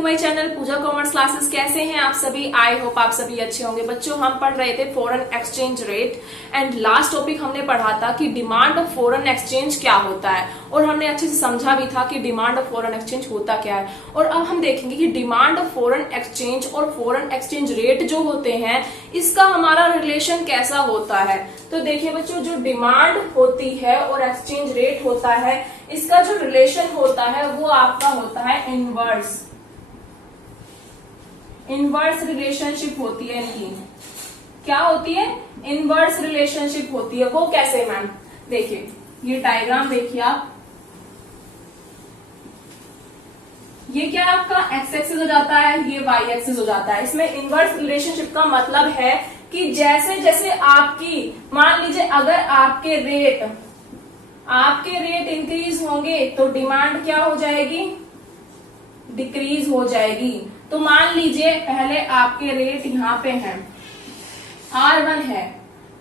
To my channel Pooja commerce classes. कैसे हैं आप सभी? आई होप आप सभी अच्छे होंगे। बच्चों, हम पढ़ रहे थे foreign exchange rate and last topic हमने पढ़ा था कि डिमांड ऑफ फॉरेन एक्सचेंज क्या होता है, और हमने अच्छे से समझा भी था कि डिमांड ऑफ फॉरेन एक्सचेंज होता क्या है। और अब हम देखेंगे कि डिमांड ऑफ फॉरेन एक्सचेंज और फॉरेन एक्सचेंज रेट जो होते हैं इसका हमारा रिलेशन कैसा होता है। तो देखिए बच्चों, जो डिमांड होती है और एक्सचेंज रेट होता है, इसका जो रिलेशन होता है वो आपका होता है इनवर्स रिलेशनशिप होती है इनकी। क्या होती है? इनवर्स रिलेशनशिप होती है। वो कैसे मैम? देखिए ये डायग्राम देखिए आप, ये क्या आपका एक्स एक्सिस हो जाता है, ये वाई एक्सिस हो जाता है। इसमें इनवर्स रिलेशनशिप का मतलब है कि जैसे जैसे आपकी, मान लीजिए अगर आपके रेट इंक्रीज होंगे तो डिमांड क्या हो जाएगी? डिक्रीज हो जाएगी। तो मान लीजिए पहले आपके रेट यहाँ पे हैं, R1 है,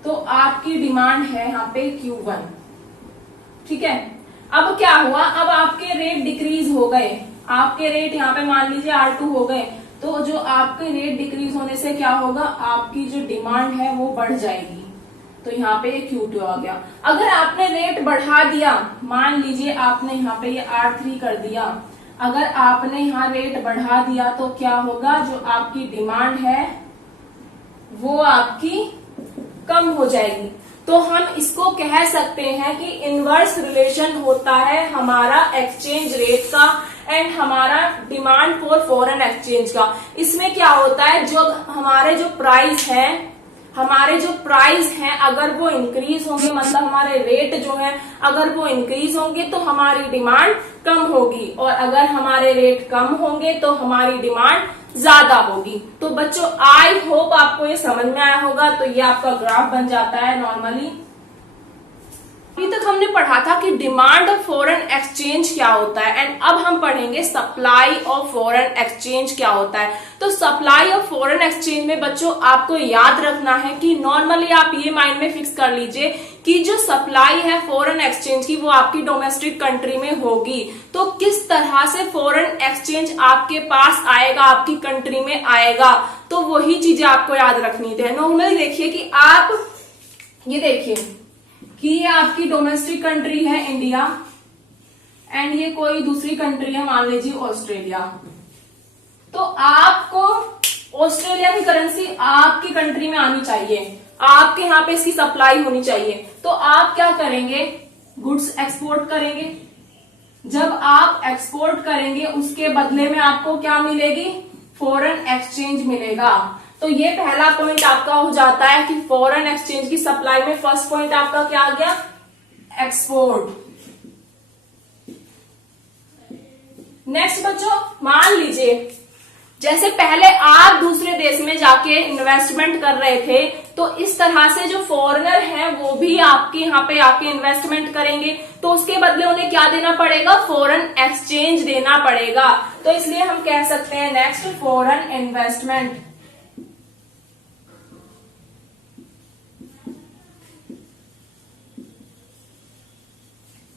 तो आपकी डिमांड है यहाँ पे Q1, ठीक है। अब क्या हुआ? अब आपके रेट डिक्रीज हो गए, आपके रेट यहाँ पे मान लीजिए R2 हो गए, तो जो आपके रेट डिक्रीज होने से क्या होगा? आपकी जो डिमांड है वो बढ़ जाएगी। तो यहाँ पे ये Q2 आ गया। अगर आपने रेट बढ़ा दिया, मान लीजिए आपने यहाँ पे ये R3 कर दिया, अगर आपने यहाँ रेट बढ़ा दिया तो क्या होगा? जो आपकी डिमांड है वो आपकी कम हो जाएगी। तो हम इसको कह सकते हैं कि इनवर्स रिलेशन होता है हमारा एक्सचेंज रेट का एंड हमारा डिमांड फॉर फॉरेन एक्सचेंज का। इसमें क्या होता है, जो हमारे जो प्राइस हैं अगर वो इंक्रीज होंगे, मतलब हमारे रेट जो है अगर वो इंक्रीज होंगे तो हमारी डिमांड कम होगी, और अगर हमारे रेट कम होंगे तो हमारी डिमांड ज्यादा होगी। तो बच्चों आई होप आपको ये समझ में आया होगा। तो ये आपका ग्राफ बन जाता है नॉर्मली। अभी तक हमने पढ़ा था कि डिमांड ऑफ फॉरेन एक्सचेंज क्या होता है, एंड अब हम पढ़ेंगे सप्लाई ऑफ फॉरेन एक्सचेंज क्या होता है। तो सप्लाई ऑफ फॉरेन एक्सचेंज में बच्चों आपको याद रखना है कि नॉर्मली आप ये माइंड में फिक्स कर लीजिए कि जो सप्लाई है फॉरेन एक्सचेंज की वो आपकी डोमेस्टिक कंट्री में होगी। तो किस तरह से फॉरेन एक्सचेंज आपके पास आएगा, आपकी कंट्री में आएगा, तो वही चीजें आपको याद रखनी थी। नॉर्मली देखिए कि आप ये देखिए कि ये आपकी डोमेस्टिक कंट्री है इंडिया, एंड ये कोई दूसरी कंट्री है, मान लीजिए ऑस्ट्रेलिया। तो आपको ऑस्ट्रेलिया की करेंसी आपकी कंट्री में आनी चाहिए, आपके यहाँ पे इसकी सप्लाई होनी चाहिए। तो आप क्या करेंगे? गुड्स एक्सपोर्ट करेंगे। जब आप एक्सपोर्ट करेंगे उसके बदले में आपको क्या मिलेगी? फॉरेन एक्सचेंज मिलेगा। तो ये पहला पॉइंट आपका हो जाता है कि फॉरेन एक्सचेंज की सप्लाई में फर्स्ट पॉइंट आपका क्या आ गया? एक्सपोर्ट। नेक्स्ट बच्चों, मान लीजिए जैसे पहले आप दूसरे देश में जाके इन्वेस्टमेंट कर रहे थे, तो इस तरह से जो फॉरेनर हैं वो भी आपके यहाँ पे आके इन्वेस्टमेंट करेंगे, तो उसके बदले उन्हें क्या देना पड़ेगा? फॉरेन एक्सचेंज देना पड़ेगा। तो इसलिए हम कह सकते हैं नेक्स्ट फॉरेन इन्वेस्टमेंट।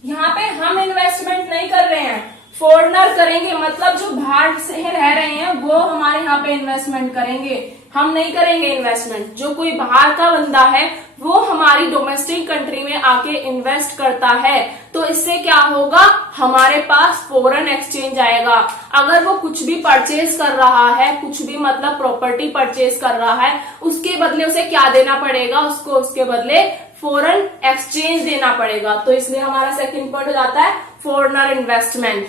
यहाँ पे हम इन्वेस्टमेंट नहीं कर रहे हैं, फॉरेनर करेंगे, मतलब जो बाहर से रह रहे हैं वो हमारे यहाँ पे इन्वेस्टमेंट करेंगे, हम नहीं करेंगे इन्वेस्टमेंट। जो कोई बाहर का बंदा है वो हमारी डोमेस्टिक कंट्री में आके इन्वेस्ट करता है, तो इससे क्या होगा? हमारे पास फॉरेन एक्सचेंज आएगा। अगर वो कुछ भी परचेज कर रहा है, कुछ भी मतलब प्रॉपर्टी परचेज कर रहा है, उसके बदले उसे क्या देना पड़ेगा? उसको उसके बदले फॉरेन एक्सचेंज देना पड़ेगा। तो इसलिए हमारा सेकंड पॉइंट हो जाता है फॉरेनर इन्वेस्टमेंट।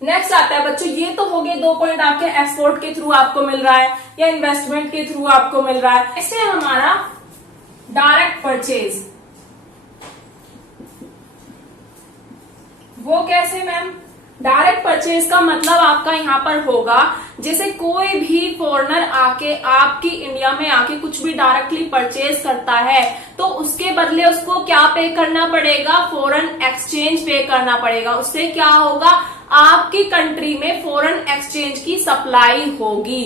नेक्स्ट आता है बच्चों, ये तो हो गए दो पॉइंट आपके एक्सपोर्ट के थ्रू आपको मिल रहा है या इन्वेस्टमेंट के थ्रू आपको मिल रहा है। इससे हमारा डायरेक्ट परचेज। वो कैसे मैम? डायरेक्ट परचेज का मतलब आपका यहाँ पर होगा जैसे कोई भी फॉरेनर आके आपकी इंडिया में आके कुछ भी डायरेक्टली परचेज करता है, तो उसके बदले उसको क्या पे करना पड़ेगा? फॉरेन एक्सचेंज पे करना पड़ेगा। उससे क्या होगा? आपकी कंट्री में फॉरेन एक्सचेंज की सप्लाई होगी।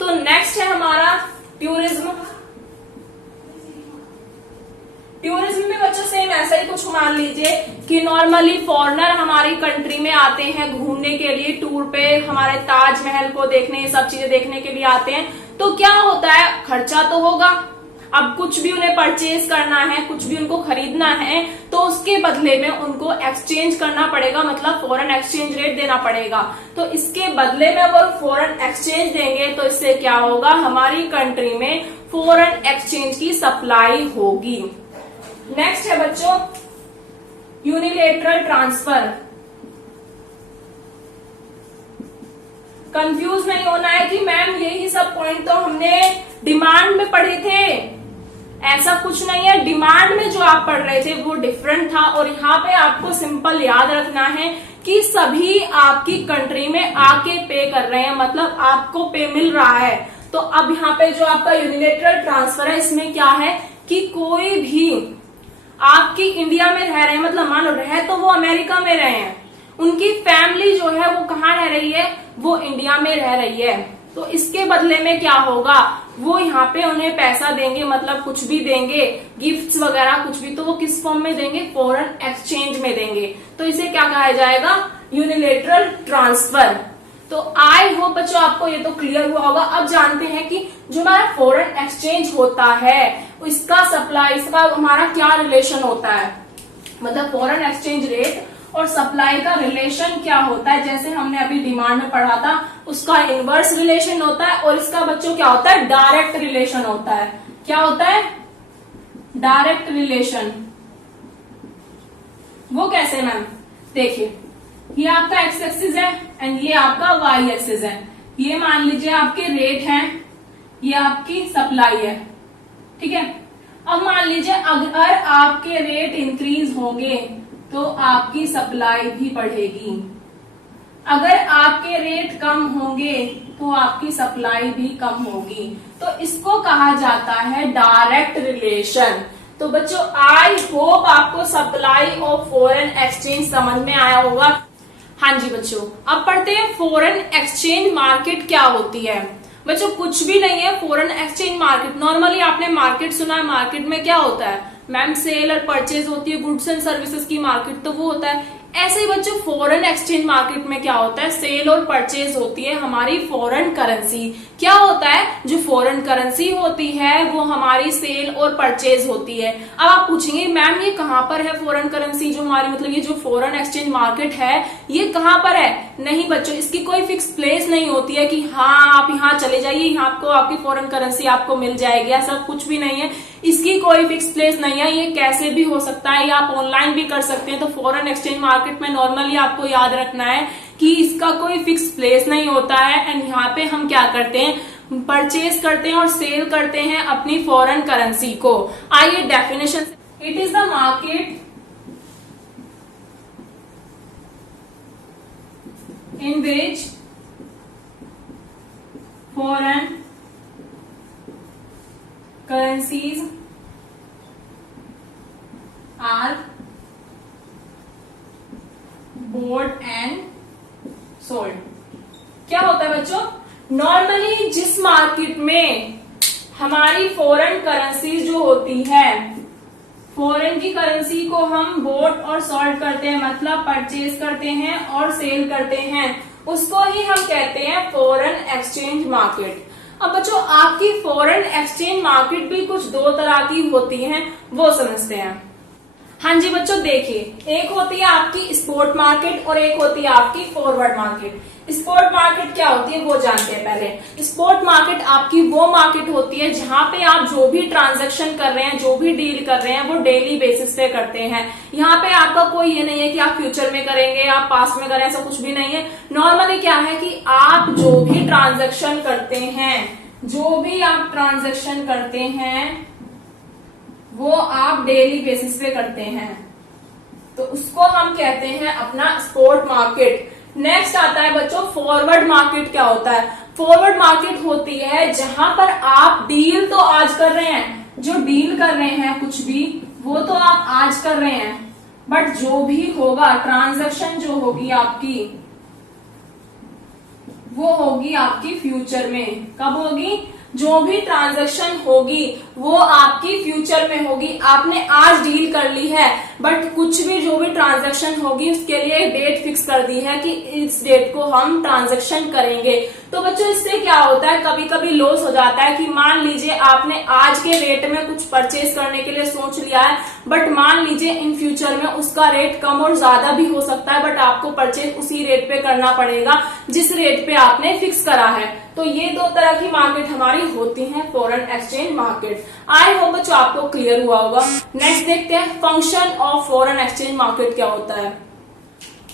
तो नेक्स्ट है हमारा टूरिज्म। टूरिज्म में बच्चों सेम ऐसा ही कुछ मान लीजिए कि नॉर्मली फॉरेनर हमारी कंट्री में आते हैं घूमने के लिए, टूर पे हमारे ताजमहल को देखने, ये सब चीजें देखने के लिए आते हैं। तो क्या होता है, खर्चा तो होगा। अब कुछ भी उन्हें परचेज करना है, कुछ भी उनको खरीदना है, तो उसके बदले में उनको एक्सचेंज करना पड़ेगा, मतलब फॉरेन एक्सचेंज रेट देना पड़ेगा। तो इसके बदले में वो फॉरेन एक्सचेंज देंगे तो इससे क्या होगा, हमारी कंट्री में फॉरेन एक्सचेंज की सप्लाई होगी। नेक्स्ट है बच्चों यूनिलेटरल ट्रांसफर। कंफ्यूज नहीं होना है कि मैम यही सब पॉइंट तो हमने डिमांड में पढ़े थे, ऐसा कुछ नहीं है। डिमांड में जो आप पढ़ रहे थे वो डिफरेंट था, और यहाँ पे आपको सिंपल याद रखना है कि सभी आपकी कंट्री में आके पे कर रहे हैं, मतलब आपको पे मिल रहा है। तो अब यहाँ पे जो आपका यूनिलेटरल ट्रांसफर है, इसमें क्या है कि कोई भी आपकी इंडिया में रह रहे हैं, मतलब मान लो रहे तो वो अमेरिका में रहे हैं, उनकी फैमिली जो है वो कहाँ रह रही है, वो इंडिया में रह रही है। तो इसके बदले में क्या होगा, वो यहाँ पे उन्हें पैसा देंगे, मतलब कुछ भी देंगे, गिफ्ट्स वगैरह कुछ भी, तो वो किस फॉर्म में देंगे, फॉरेन एक्सचेंज में देंगे। तो इसे क्या कहा जाएगा, यूनिलेटरल ट्रांसफर। तो आई होप बच्चों आपको ये तो क्लियर हुआ होगा। अब जानते हैं कि जो हमारा फॉरेन एक्सचेंज होता है इसका सप्लाई, इसका हमारा क्या रिलेशन होता है, मतलब फॉरेन एक्सचेंज रेट और सप्लाई का रिलेशन क्या होता है। जैसे हमने अभी डिमांड में पढ़ा था, उसका इनवर्स रिलेशन होता है, और इसका बच्चों क्या होता है, डायरेक्ट रिलेशन होता है। क्या होता है, डायरेक्ट रिलेशन। वो कैसे मैम, देखिए ये आपका एक्स एक्सिस है एंड ये आपका वाई एक्सिस है। ये मान लीजिए आपके रेट हैं, ये आपकी सप्लाई है, ठीक है। अब मान लीजिए अगर आपके रेट इंक्रीज होंगे तो आपकी सप्लाई भी बढ़ेगी, अगर आपके रेट कम होंगे तो आपकी सप्लाई भी कम होगी। तो इसको कहा जाता है डायरेक्ट रिलेशन। तो बच्चों आई होप आपको सप्लाई ऑफ फॉरेन एक्सचेंज समझ में आया होगा। हाँ जी बच्चों, अब पढ़ते हैं फॉरेन एक्सचेंज मार्केट क्या होती है। बच्चों कुछ भी नहीं है फॉरेन एक्सचेंज मार्केट। नॉर्मली आपने मार्केट सुना है, मार्केट में क्या होता है मैम, सेल और परचेज होती है, गुड्स एंड सर्विसेज की मार्केट, तो वो होता है। ऐसे ही बच्चों फॉरेन एक्सचेंज मार्केट में क्या होता है, सेल और परचेज होती है हमारी फॉरेन करेंसी। क्या होता है, जो फॉरेन करेंसी होती है वो हमारी सेल और परचेज होती है। अब आप पूछेंगे मैम ये कहाँ पर है फॉरेन करेंसी, जो हमारी मतलब ये जो फॉरेन एक्सचेंज मार्केट है ये कहाँ पर है। नहीं बच्चों, इसकी कोई फिक्स प्लेस नहीं होती है कि हाँ आप यहाँ चले जाइए, यहाँ आपको आपकी फॉरेन करेंसी आपको मिल जाएगी, ऐसा कुछ भी नहीं है। इसकी कोई फिक्स प्लेस नहीं है, ये कैसे भी हो सकता है, या आप ऑनलाइन भी कर सकते हैं। तो फॉरेन एक्सचेंज मार्केट में नॉर्मली आपको याद रखना है कि इसका कोई फिक्स प्लेस नहीं होता है। एंड यहाँ पे हम क्या करते हैं, परचेज करते हैं और सेल करते हैं अपनी फॉरेन करेंसी को। आइए definition, it is the market in which foreign currencies are bought and sold। क्या होता है बच्चों, नॉर्मली जिस मार्केट में हमारी फॉरेन करेंसी जो होती है, फॉरेन की करेंसी को हम बोट और सॉल्ट करते हैं, मतलब परचेज करते हैं और सेल करते हैं, उसको ही हम कहते हैं फॉरेन एक्सचेंज मार्केट। अब बच्चों आपकी फॉरेन एक्सचेंज मार्केट भी कुछ दो तरह की होती है, वो समझते हैं। हाँ जी बच्चों देखिए, एक होती है आपकी स्पॉट मार्केट और एक होती है आपकी फॉरवर्ड मार्केट। स्पॉट मार्केट क्या होती है वो जानते हैं पहले। स्पॉट मार्केट आपकी वो मार्केट होती है जहां पे आप जो भी ट्रांजैक्शन कर रहे हैं, जो भी डील कर रहे हैं, वो डेली बेसिस पे करते हैं। यहाँ पे आपका कोई ये नहीं है कि आप फ्यूचर में करेंगे, आप पास्ट में करें, ऐसा कुछ भी नहीं है। नॉर्मली क्या है कि आप जो भी ट्रांजैक्शन करते हैं, जो भी आप ट्रांजैक्शन करते हैं वो आप डेली बेसिस पे करते हैं, तो उसको हम कहते हैं अपना स्पॉट मार्केट। नेक्स्ट आता है बच्चों फॉरवर्ड मार्केट। क्या होता है, फॉरवर्ड मार्केट होती है जहां पर आप डील तो आज कर रहे हैं, जो डील कर रहे हैं कुछ भी वो तो आप आज कर रहे हैं, बट जो भी होगा ट्रांजैक्शन जो होगी आपकी वो होगी आपकी फ्यूचर में। कब होगी, जो भी ट्रांजैक्शन होगी वो आपकी फ्यूचर में होगी। आपने आज डील कर ली है, बट कुछ भी जो भी ट्रांजैक्शन होगी उसके लिए एक डेट फिक्स कर दी है कि इस डेट को हम ट्रांजैक्शन करेंगे। तो बच्चों इससे क्या होता है, कभी कभी लॉस हो जाता है कि मान लीजिए आपने आज के रेट में कुछ परचेज करने के लिए सोच लिया है, बट मान लीजिए इन फ्यूचर में उसका रेट कम और ज्यादा भी हो सकता है, बट आपको परचेज उसी रेट पे करना पड़ेगा जिस रेट पे आपने फिक्स करा है। तो ये दो तरह की मार्केट हमारी होती है, foreign exchange market. I hope बच्चों आपको क्लियर हुआ होगा। नेक्स्ट देखते हैं function of foreign exchange market क्या होता है।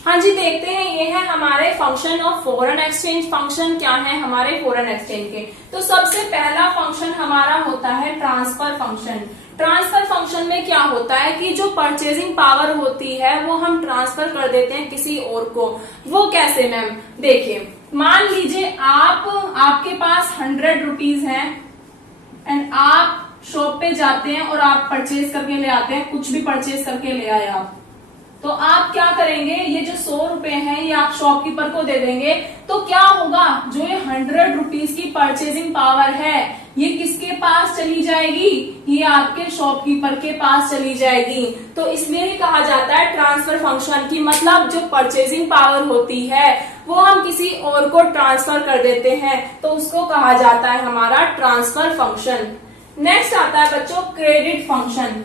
हाँ जी, देखते हैं, ये है हमारे function of foreign exchange. Function क्या है हमारे फॉरेन एक्सचेंज के? तो सबसे पहला फंक्शन हमारा होता है ट्रांसफर फंक्शन। ट्रांसफर फंक्शन में क्या होता है कि जो परचेजिंग पावर होती है वो हम ट्रांसफर कर देते हैं किसी और को। वो कैसे मैम? देखिए, मान लीजिए आपके पास 100 रुपीज है एंड आप शॉप पे जाते हैं और आप परचेज करके ले आते हैं, कुछ भी परचेज करके ले आए आप, तो आप क्या करेंगे, ये जो 100 रुपए हैं ये आप शॉपकीपर को दे देंगे। तो क्या होगा, जो ये 100 रुपीज की परचेजिंग पावर है ये किसके पास चली जाएगी? ये आपके शॉपकीपर के पास चली जाएगी। तो इसलिए ही कहा जाता है ट्रांसफर फंक्शन की, मतलब जो परचेजिंग पावर होती है वो हम किसी और को ट्रांसफर कर देते हैं, तो उसको कहा जाता है हमारा ट्रांसफर फंक्शन। नेक्स्ट आता है बच्चों क्रेडिट फंक्शन।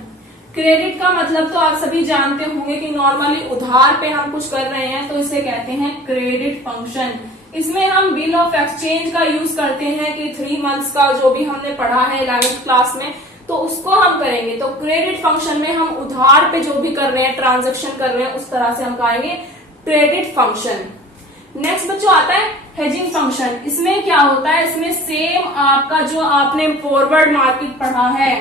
क्रेडिट का मतलब तो आप सभी जानते होंगे कि नॉर्मली उधार पे हम कुछ कर रहे हैं तो इसे कहते हैं क्रेडिट फंक्शन। इसमें हम बिल ऑफ एक्सचेंज का यूज करते हैं कि 3 मंथ्स का जो भी हमने पढ़ा है 11th क्लास में, तो उसको हम करेंगे। तो क्रेडिट फंक्शन में हम उधार पे जो भी कर रहे हैं, ट्रांजेक्शन कर रहे हैं, उस तरह से हम कहेंगे क्रेडिट फंक्शन। नेक्स्ट बच्चों आता है हेजिंग फंक्शन। इसमें क्या होता है, इसमें सेम आपका जो आपने फॉरवर्ड मार्केट पढ़ा है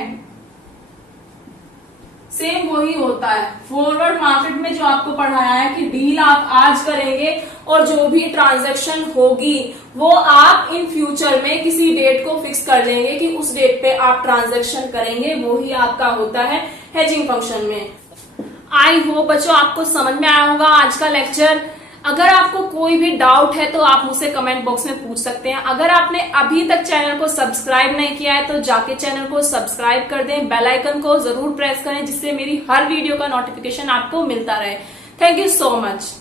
सेम वही होता है। फॉरवर्ड मार्केट में जो आपको पढ़ाया है कि डील आप आज करेंगे और जो भी ट्रांजैक्शन होगी वो आप इन फ्यूचर में किसी डेट को फिक्स कर लेंगे कि उस डेट पे आप ट्रांजैक्शन करेंगे, वो ही आपका होता है हेजिंग फंक्शन में। आई होप बच्चों आपको समझ में आया होगा आज का लेक्चर। अगर आपको कोई भी डाउट है तो आप मुझसे कमेंट बॉक्स में पूछ सकते हैं। अगर आपने अभी तक चैनल को सब्सक्राइब नहीं किया है तो जाके चैनल को सब्सक्राइब कर दें, बेल आइकन को जरूर प्रेस करें जिससे मेरी हर वीडियो का नोटिफिकेशन आपको मिलता रहे। Thank you so much.